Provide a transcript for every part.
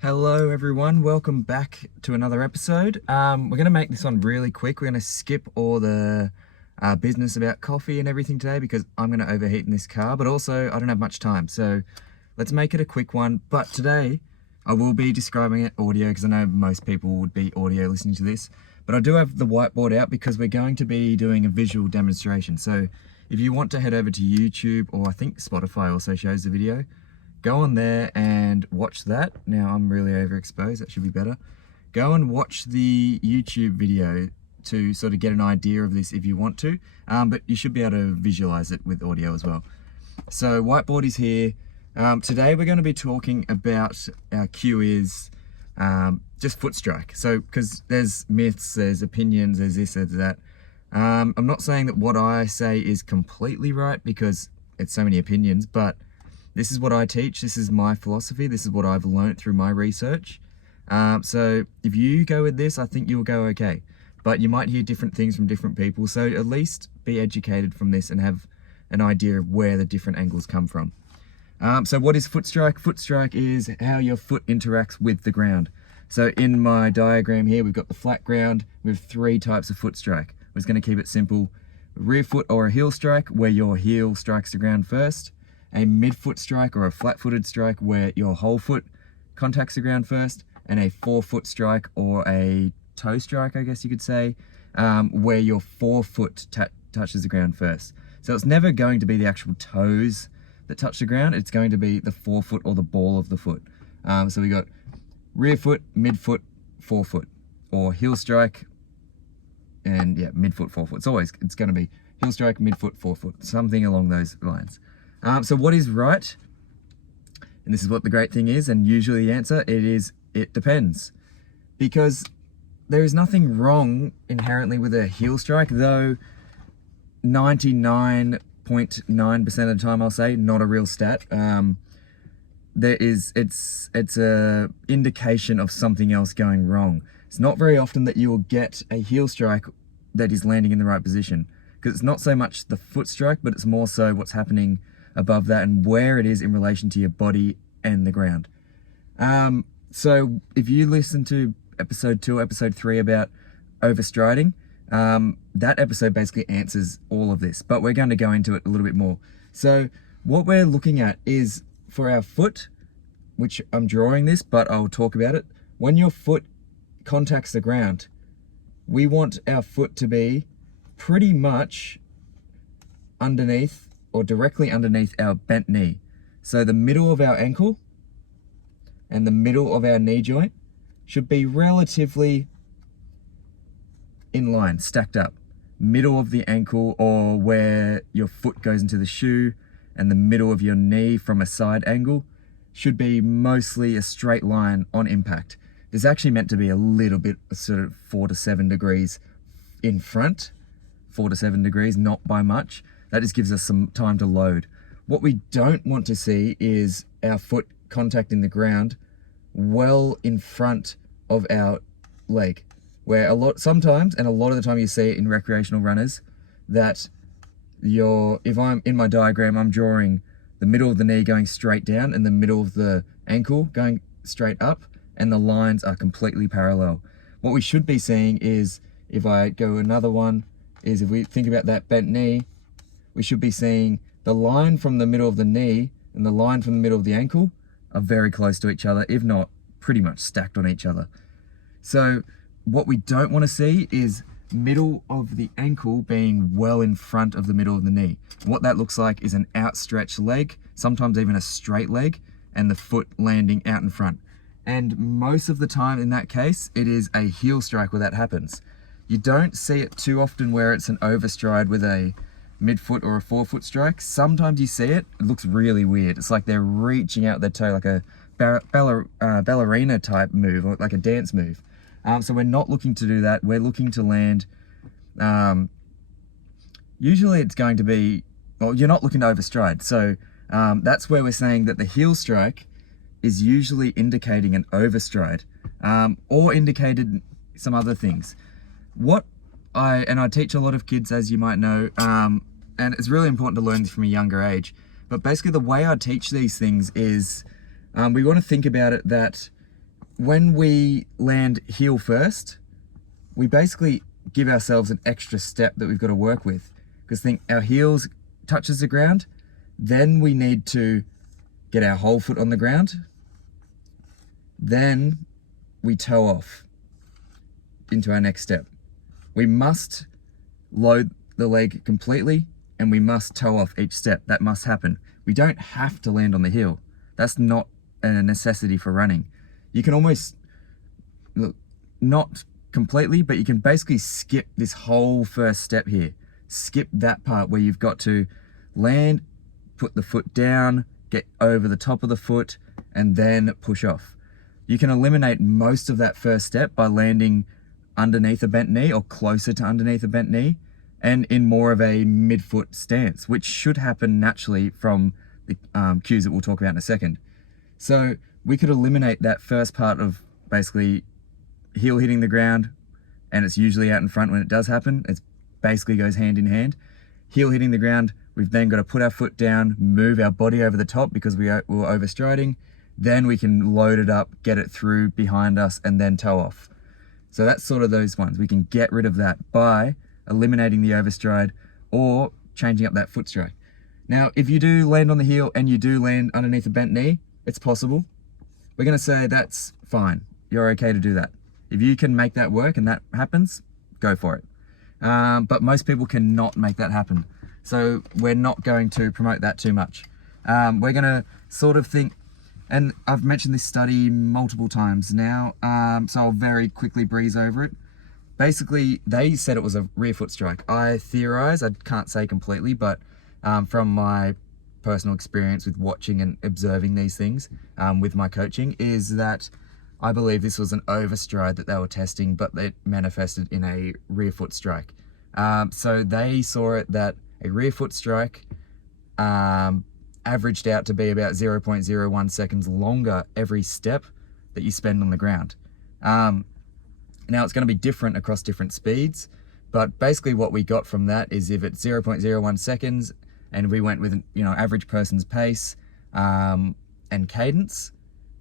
Hello everyone, welcome back to another episode. We're going to make this one really quick. We're going to skip all the business about coffee and everything today because I'm going to overheat in this car, but also I don't have much time. So let's make it a quick one. But today I will be describing it audio because I know most people would be audio listening to this. But I do have the whiteboard out because we're going to be doing a visual demonstration. So if you want to head over to YouTube, or I think Spotify also shows the video, go on there and watch that. Now I'm really overexposed, that should be better. Go and watch the YouTube video to sort of get an idea of this if you want to, but you should be able to visualize it with audio as well. So whiteboard is here. Today we're going to be talking about our cue is just foot strike. So because there's myths, there's opinions, there's this, there's that. I'm not saying that what I say is completely right because it's so many opinions, but this is what I teach, this is my philosophy, this is what I've learnt through my research. So if you go with this, I think you'll go okay. But you might hear different things from different people, so at least be educated from this and have an idea of where the different angles come from. So what is foot strike? Foot strike is how your foot interacts with the ground. So in my diagram here, we've got the flat ground with three types of foot strike. We're just going to keep it simple. A rear foot or a heel strike, where your heel strikes the ground first. A midfoot strike or a flat-footed strike where your whole foot contacts the ground first, and a forefoot strike or a toe strike, I guess you could say, where your forefoot touches the ground first. So it's never going to be the actual toes that touch the ground, it's going to be the forefoot or the ball of the foot. So we got rear foot, midfoot, forefoot, or heel strike, and yeah, midfoot, forefoot. It's going to be heel strike, midfoot, forefoot, something along those lines. So what is right? And this is what the great thing is, and usually the answer, it depends. Because there is nothing wrong inherently with a heel strike, though 99.9% of the time I'll say, not a real stat. It's a indication of something else going wrong. It's not very often that you will get a heel strike that is landing in the right position, because it's not so much the foot strike, but it's more so what's happening above that and where it is in relation to your body and the ground. So if you listen to episode 2, episode 3 about overstriding, that episode basically answers all of this, but we're going to go into it a little bit more. So what we're looking at is for our foot, which I'm drawing this, but I'll talk about it. When your foot contacts the ground, we want our foot to be pretty much underneath or directly underneath our bent knee. So the middle of our ankle and the middle of our knee joint should be relatively in line, stacked up. Middle of the ankle, or where your foot goes into the shoe, and the middle of your knee from a side angle should be mostly a straight line on impact. It's actually meant to be a little bit sort of 4 to 7 degrees in front, 4 to 7 degrees, not by much. That just gives us some time to load. What we don't want to see is our foot contacting the ground well in front of our leg, where sometimes, and a lot of the time you see it in recreational runners, that if I'm in my diagram, I'm drawing the middle of the knee going straight down and the middle of the ankle going straight up, and the lines are completely parallel. What we should be seeing is, if I go another one, is if we think about that bent knee, we should be seeing the line from the middle of the knee and the line from the middle of the ankle are very close to each other, if not pretty much stacked on each other. So what we don't want to see is middle of the ankle being well in front of the middle of the knee. What that looks like is an outstretched leg, sometimes even a straight leg, and the foot landing out in front. And most of the time in that case, it is a heel strike where that happens. You don't see it too often where it's an overstride with a midfoot or a forefoot strike. Sometimes you see it looks really weird. It's like they're reaching out their toe, like a ballerina type move, or like a dance move. So we're not looking to do that. We're looking to land, usually it's going to be, well, you're not looking to overstride. So that's where we're saying that the heel strike is usually indicating an overstride, or indicated some other things. I teach a lot of kids, as you might know, and it's really important to learn this from a younger age. But basically the way I teach these things is, we want to think about it that when we land heel first, we basically give ourselves an extra step that we've got to work with. Because think our heels touches the ground, then we need to get our whole foot on the ground. Then we toe off into our next step. We must load the leg completely and we must toe off each step. That must happen. We don't have to land on the heel. That's not a necessity for running. You can almost, look, not completely, but you can basically skip this whole first step here. Skip that part where you've got to land, put the foot down, get over the top of the foot, and then push off. You can eliminate most of that first step by landing underneath a bent knee or closer to underneath a bent knee and in more of a midfoot stance, which should happen naturally from the cues that we'll talk about in a second. So we could eliminate that first part of basically heel hitting the ground, and it's usually out in front when it does happen. It basically goes hand in hand. Heel hitting the ground, we've then got to put our foot down, move our body over the top because we're overstriding. Then we can load it up, get it through behind us, and then toe off. So that's sort of those ones. We can get rid of that by eliminating the overstride or changing up that foot strike. Now, if you do land on the heel and you do land underneath a bent knee, it's possible. We're going to say that's fine. You're okay to do that. If you can make that work and that happens, go for it. But most people cannot make that happen. So we're not going to promote that too much. We're going to sort of think, and I've mentioned this study multiple times now, so I'll very quickly breeze over it. Basically, they said it was a rear foot strike. I theorize, I can't say completely, but from my personal experience with watching and observing these things with my coaching, is that I believe this was an overstride that they were testing, but it manifested in a rear foot strike. So they saw it that a rear foot strike averaged out to be about 0.01 seconds longer every step that you spend on the ground. Now it's going to be different across different speeds, but basically what we got from that is if it's 0.01 seconds and we went with, average person's pace and cadence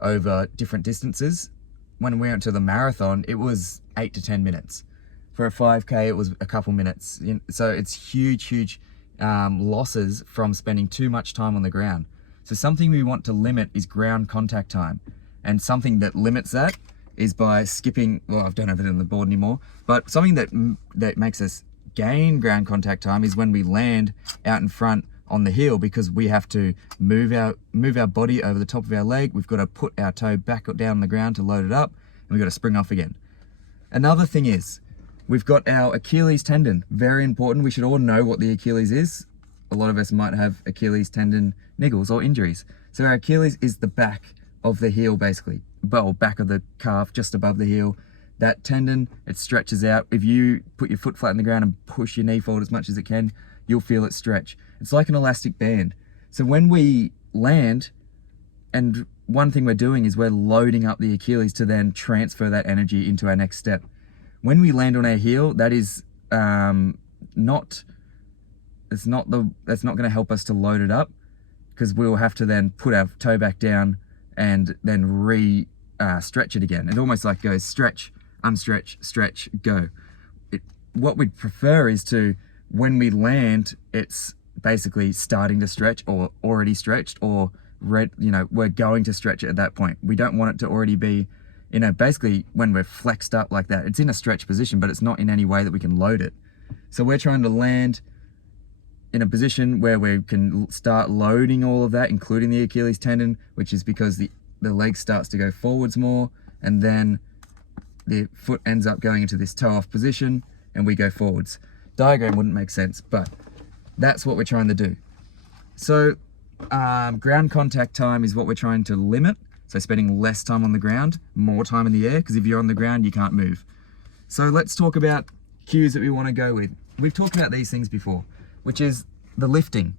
over different distances, when we went to the marathon, it was 8 to 10 minutes. For a 5K, it was a couple minutes. So it's huge losses from spending too much time on the ground. So something we want to limit is ground contact time. And something that limits that is by skipping, well, I don't have it on the board anymore, but something that makes us gain ground contact time is when we land out in front on the heel, because we have to move our body over the top of our leg. We've got to put our toe back down on the ground to load it up, and we've got to spring off again. Another thing is, we've got our Achilles tendon, very important. We should all know what the Achilles is. A lot of us might have Achilles tendon niggles or injuries. So our Achilles is the back of the heel, basically, well, back of the calf, just above the heel. That tendon, it stretches out. If you put your foot flat on the ground and push your knee forward as much as it can, you'll feel it stretch. It's like an elastic band. So when we land, and one thing we're doing is we're loading up the Achilles to then transfer that energy into our next step. When we land on our heel, that is not going to help us to load it up, because we'll have to then put our toe back down and then stretch it again. It almost like goes stretch, unstretch, stretch, go. What we'd prefer is to, when we land, it's basically starting to stretch or already stretched, or we're going to stretch it at that point. We don't want it to already be, basically when we're flexed up like that, it's in a stretch position, but it's not in any way that we can load it. So we're trying to land in a position where we can start loading all of that, including the Achilles tendon, which is because the leg starts to go forwards more, and then the foot ends up going into this toe off position and we go forwards. Diagram wouldn't make sense, but that's what we're trying to do. So ground contact time is what we're trying to limit. So spending less time on the ground, more time in the air, because if you're on the ground, you can't move. So let's talk about cues that we want to go with. We've talked about these things before, which is the lifting.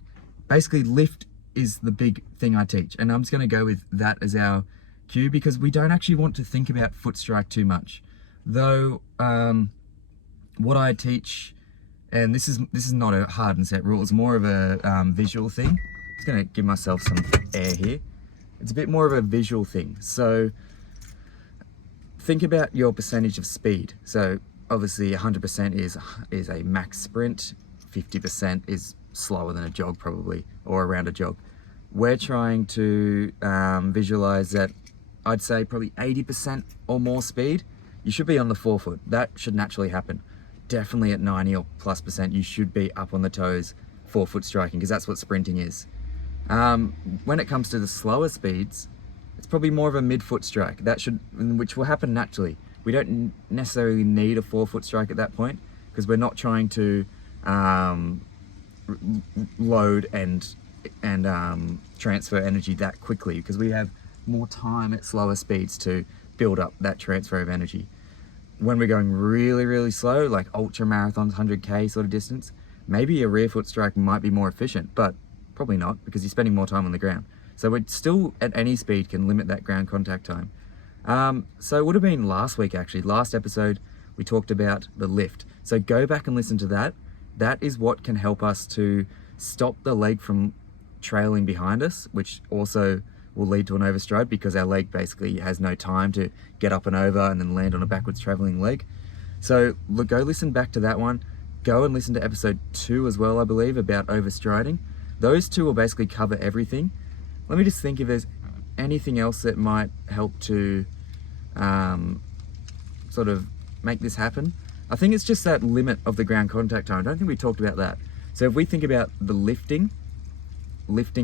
Basically, lift is the big thing I teach, and I'm just going to go with that as our cue, because we don't actually want to think about foot strike too much. Though what I teach, and this is not a hard and set rule, it's more of a visual thing. I'm just going to give myself some air here. It's a bit more of a visual thing. So think about your percentage of speed. So obviously 100% is a max sprint, 50% is slower than a jog probably, or around a jog. We're trying to visualize that I'd say probably 80% or more speed. You should be on the forefoot. That should naturally happen. Definitely at 90 or plus percent, you should be up on the toes, forefoot striking, because that's what sprinting is. When it comes to the slower speeds, it's probably more of a midfoot strike. Which will happen naturally. We don't necessarily need a forefoot strike at that point, because we're not trying to load and transfer energy that quickly, because we have more time at slower speeds to build up that transfer of energy. When we're going really, really slow, like ultra marathons, 100k sort of distance, maybe a rear foot strike might be more efficient, but probably not, because you're spending more time on the ground. So we're still, at any speed, can limit that ground contact time. So it would have been last week, actually. Last episode, we talked about the lift. So go back and listen to that. That is what can help us to stop the leg from trailing behind us, which also will lead to an overstride, because our leg basically has no time to get up and over and then land on a backwards traveling leg. So go listen back to that one. Go and listen to episode 2 as well, I believe, about overstriding. Those two will basically cover everything. Let me just think if there's anything else that might help to sort of make this happen. I think it's just that limit of the ground contact time. I don't think we talked about that. So if we think about the lifting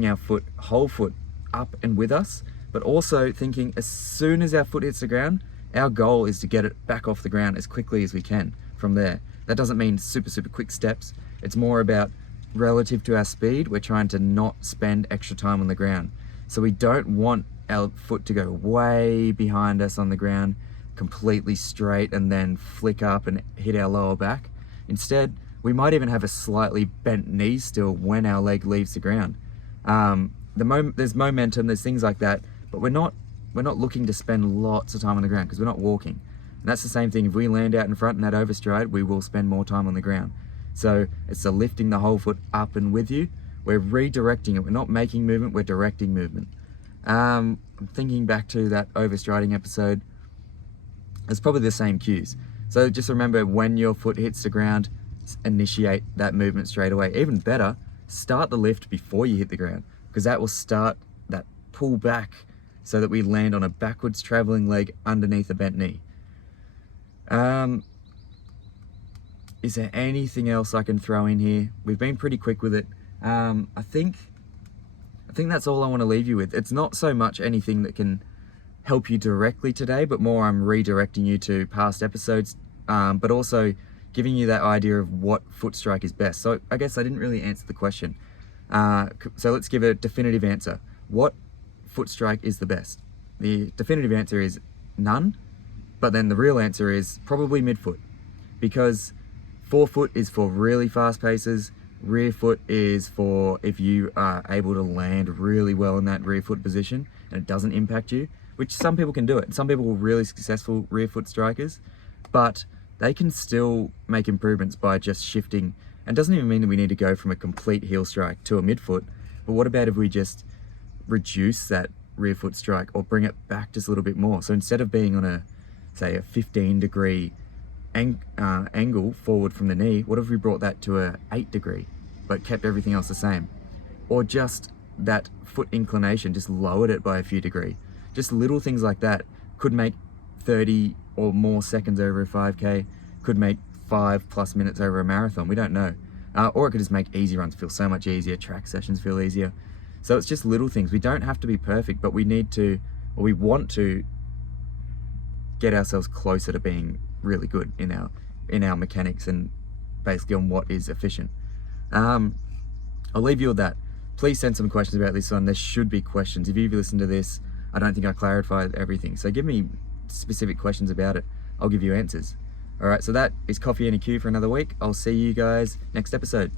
our foot, whole foot up and with us, but also thinking as soon as our foot hits the ground, our goal is to get it back off the ground as quickly as we can from there. That doesn't mean super quick steps. It's more about relative to our speed, we're trying to not spend extra time on the ground. So we don't want our foot to go way behind us on the ground, completely straight, and then flick up and hit our lower back. Instead, we might even have a slightly bent knee still when our leg leaves the ground. There's momentum, there's things like that, but we're not looking to spend lots of time on the ground, because we're not walking. And that's the same thing. If we land out in front in that overstride, we will spend more time on the ground. So it's the lifting the whole foot up and with you. We're redirecting it. We're not making movement, we're directing movement. I'm thinking back to that overstriding episode. It's probably the same cues. So just remember, when your foot hits the ground, initiate that movement straight away. Even better, start the lift before you hit the ground, because that will start that pull back so that we land on a backwards traveling leg underneath a bent knee. Is there anything else I can throw in here? We've been pretty quick with it. I think that's all I want to leave you with. It's not so much anything that can help you directly today, but more I'm redirecting you to past episodes, but also giving you that idea of what foot strike is best. So I guess I didn't really answer the question. So let's give a definitive answer. What foot strike is the best? The definitive answer is none, but then the real answer is probably midfoot, because forefoot is for really fast paces. Rear foot is for if you are able to land really well in that rear foot position and it doesn't impact you, which some people can do it. Some people are really successful rear foot strikers, but they can still make improvements by just shifting. And it doesn't even mean that we need to go from a complete heel strike to a midfoot, but what about if we just reduce that rear foot strike or bring it back just a little bit more? So instead of being on a 15-degree angle forward from the knee, what if we brought that to a 8-degree, but kept everything else the same? Or just that foot inclination, just lowered it by a few degrees. Just little things like that could make 30 or more seconds over a 5K, could make 5+ minutes over a marathon. We don't know. Or it could just make easy runs feel so much easier, track sessions feel easier. So it's just little things. We don't have to be perfect, but we need to, or we want to, get ourselves closer to being really good in our mechanics and basically on what is efficient. I'll leave you with that. Please send some questions about this one. There should be questions. If you've listened to this, I don't think I clarified everything. So give me specific questions about it. I'll give you answers. All right, so that is Coffee and a Q for another week. I'll see you guys next episode.